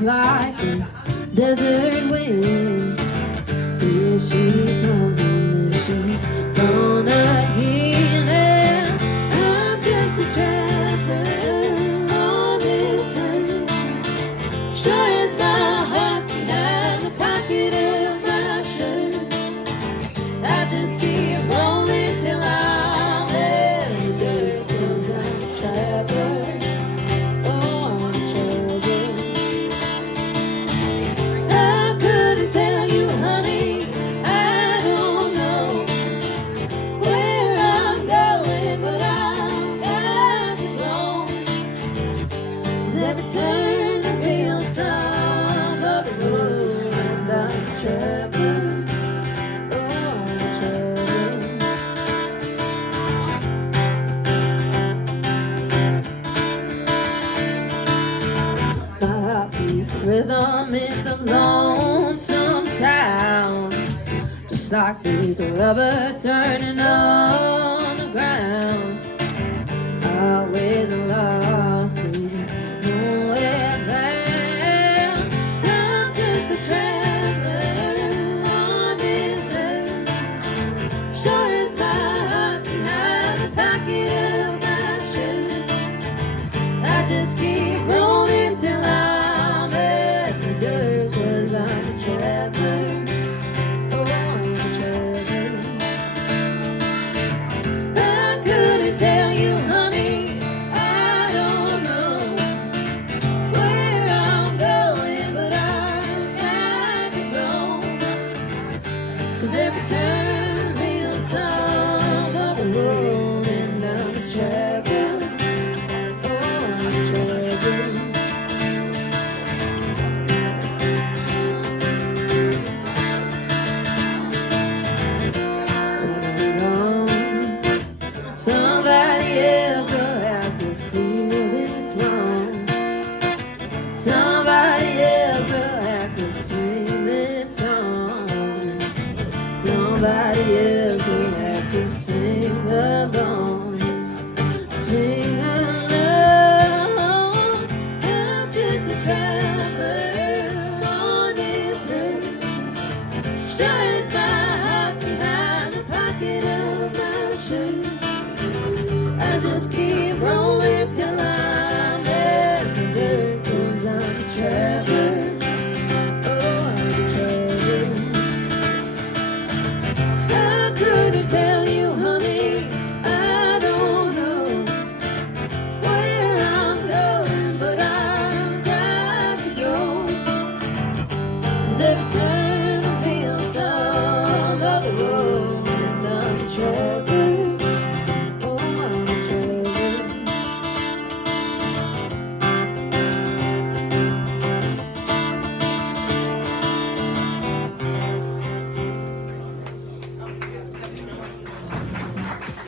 just like a desert wind. Here she comes and then she's gone again. And I'm just a traveler on this earth. Sure as my heart's behind the pocket of my shirt. I just keep rolling till I'm in the dirt. 'Cause I'm a traveler. Oh, I'm a traveler. I couldn't tell you, honey, I don't know where I'm going, but I've got to go. 'Cause every turn I feel some other road, and I'm a traveler. Rhythm is a lonesome sound, just like these rubber turning on the ground. Always lost me, nowhere bound. I'm just a traveler on this earth. Sure as my heart's behind the pocket of my shirt. I just keep rolling till I'm in the dirt. 'Cause I'm a traveler. Oh, I'm a traveler. I couldn't tell you, honey, I don't know where I'm going, but I've got to go. 'Cause every turn feels some other road, and I'm a traveler. Oh, I'm a traveler. Somebody else will have to feel this wrong. Somebody else will have to sing this song. Somebody else will have to sing along.